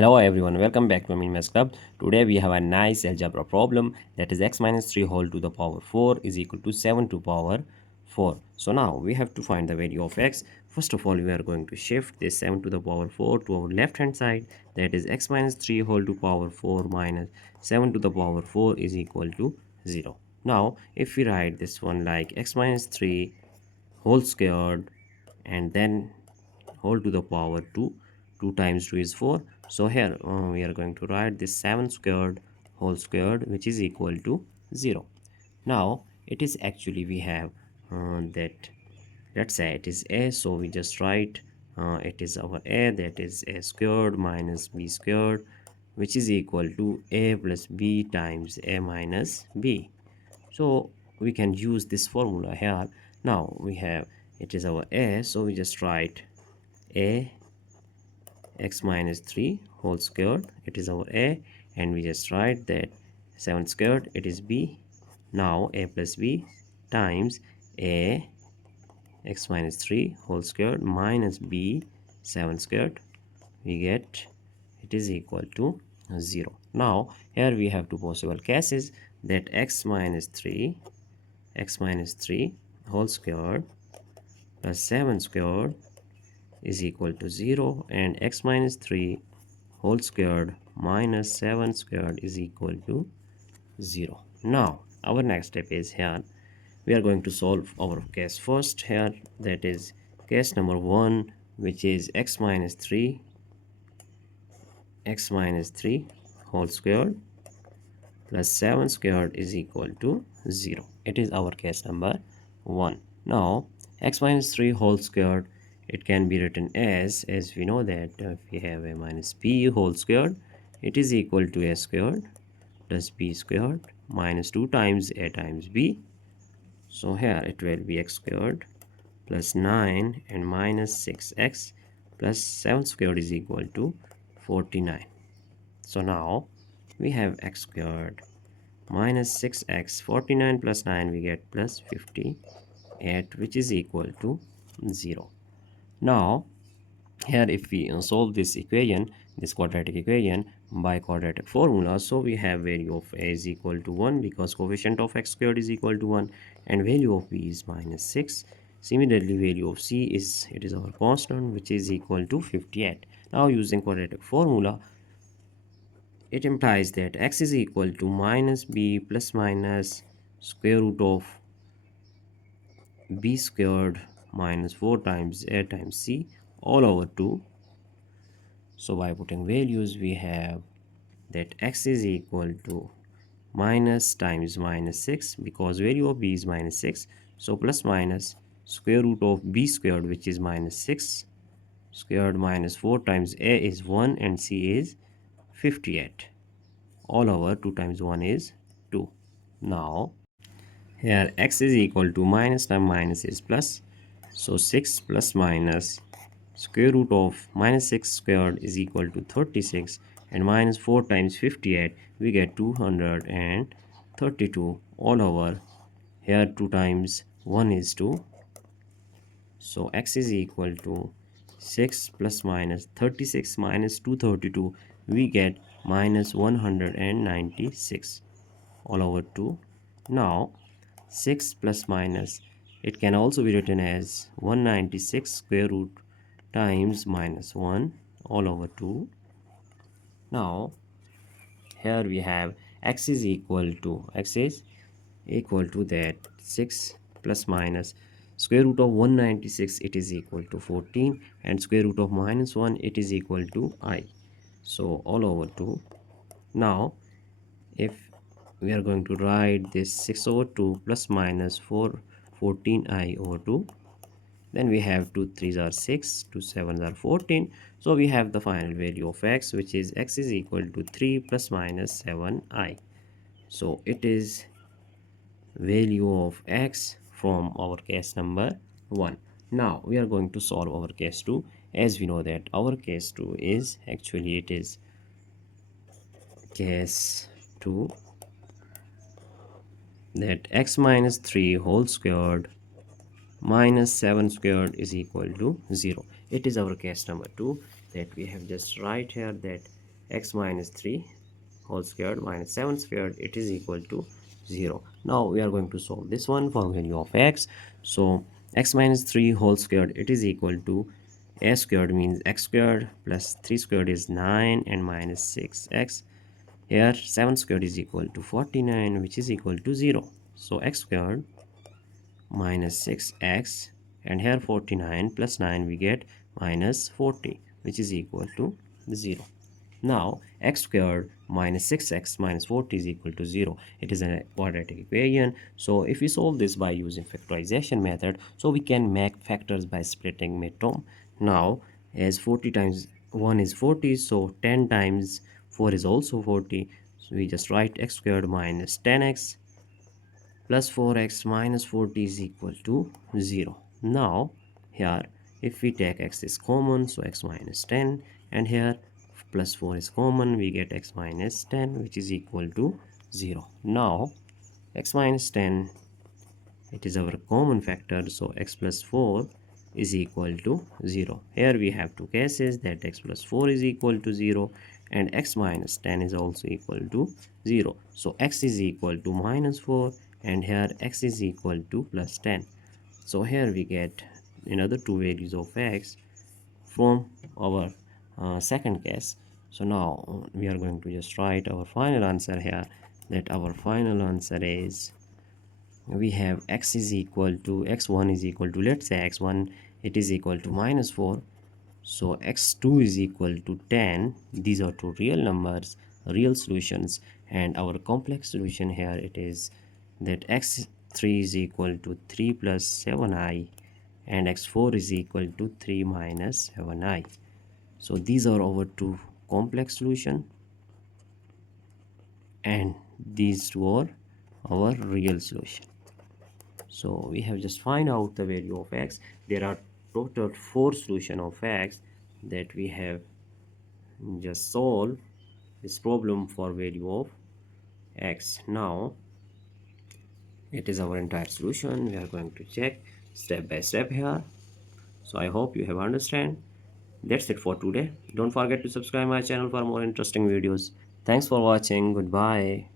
Hello everyone, welcome back to Romanian Maths Club. Today we have a nice algebra problem, that is x minus 3 whole to the power 4 is equal to 7 to power 4. So now we have to find the value of x. First of all, we are going to shift this 7 to the power 4 to our left hand side, that is x minus 3 whole to power 4 minus 7 to the power 4 is equal to 0. Now if we write this one like x minus 3 whole squared and then whole to the power 2, 2 times 2 is 4. So here we are going to write this 7 squared whole squared, which is equal to 0. Now it is actually, we have that, let's say it is a, so we just write it is our a, that is a squared minus b squared, which is equal to a plus b times a minus b. So we can use this formula here. Now we have, it is our a, so we just write a x minus 3 whole squared, it is our a, and we just write that 7 squared, it is b. Now a plus b times a x minus 3 whole squared minus b 7 squared, we get it is equal to 0. Now here we have two possible cases, that x minus 3 whole squared plus 7 squared is equal to 0, and x minus 3 whole squared minus 7 squared is equal to 0. Now our next step is, here we are going to solve our case first here, that is case number 1, which is x minus 3 whole squared plus 7 squared is equal to 0. It is our case number 1. Now x minus 3 whole squared, it can be written as we know that if we have a minus b whole squared, it is equal to a squared plus b squared minus 2 times a times b. So here it will be x squared plus 9 and minus 6x plus 7 squared is equal to 49. So now we have x squared minus 6x, 49 plus 9 we get plus 58, which is equal to 0. Now here if we solve this equation, this quadratic equation by quadratic formula, so we have value of a is equal to 1 because coefficient of x squared is equal to 1, and value of b is minus 6. Similarly, value of c is, it is our constant, which is equal to 58. Now using quadratic formula, it implies that x is equal to minus b plus minus square root of b squared minus 4 times a times c all over 2. So by putting values, we have that x is equal to minus times minus 6 because value of b is minus 6. So plus minus square root of b squared, which is minus 6 squared minus 4 times a is 1 and c is 58 all over 2 times 1 is 2. Now here x is equal to minus times minus is plus, so 6 plus minus square root of minus 6 squared is equal to 36, and minus 4 times 58 we get 232 all over, here 2 times 1 is 2, so x is equal to 6 plus minus 36 minus 232, we get minus 196 all over 2. Now 6 plus minus, it can also be written as 196 square root times minus 1 all over 2. Now here we have x is equal to that 6 plus minus square root of 196, it is equal to 14, and square root of minus 1, it is equal to I, so all over 2. Now if we are going to write this 6 over 2 plus minus 14i over 2, then we have 2 3s are 6, 2 7s are 14. So we have the final value of x, which is x is equal to 3 plus minus 7i. So it is value of x from our case number 1. Now we are going to solve our case 2. As we know that our case 2 is actually, it is case 2, that x minus 3 whole squared minus 7 squared is equal to 0. It is our case number 2, that we have just write here that x minus 3 whole squared minus 7 squared, it is equal to 0. Now we are going to solve this one for value of x. So x minus 3 whole squared, it is equal to a squared means x squared plus 3 squared is 9 and minus 6x. Here 7 squared is equal to 49, which is equal to 0. So x squared minus 6x, and here 49 plus 9 we get minus 40, which is equal to 0. Now x squared minus 6x minus 40 is equal to 0. It is a quadratic equation. So if we solve this by using factorization method, so we can make factors by splitting midterm. Now as 40 times 1 is 40, so 10 times 4 is also 40. So we just write x squared minus 10x plus 4x minus 40 is equal to 0. Now here if we take x is common, so x minus 10, and here plus 4 is common, we get x minus 10, which is equal to 0. Now x minus 10, it is our common factor, so x plus 4 is equal to 0. Here we have two cases, that x plus 4 is equal to 0 and x minus 10 is also equal to 0. So x is equal to minus 4 and here x is equal to plus 10. So here we get another two values of x from our second case. So now we are going to just write our final answer here, that our final answer is, we have x is equal to, x1 is equal to, let's say x1 it is equal to minus 4, so x2 is equal to 10. These are two real numbers, real solutions, and our complex solution here, it is that x3 is equal to 3 plus 7i and x4 is equal to 3 minus 7i. So these are our two complex solution and these two are our real solution. So we have just find out the value of x. There are total 4 solution of x that we have just solve this problem for value of x. Now it is our entire solution. We are going to check step by step here. So I hope you have understand. That's it for today. Don't forget to subscribe my channel for more interesting videos. Thanks for watching. Goodbye.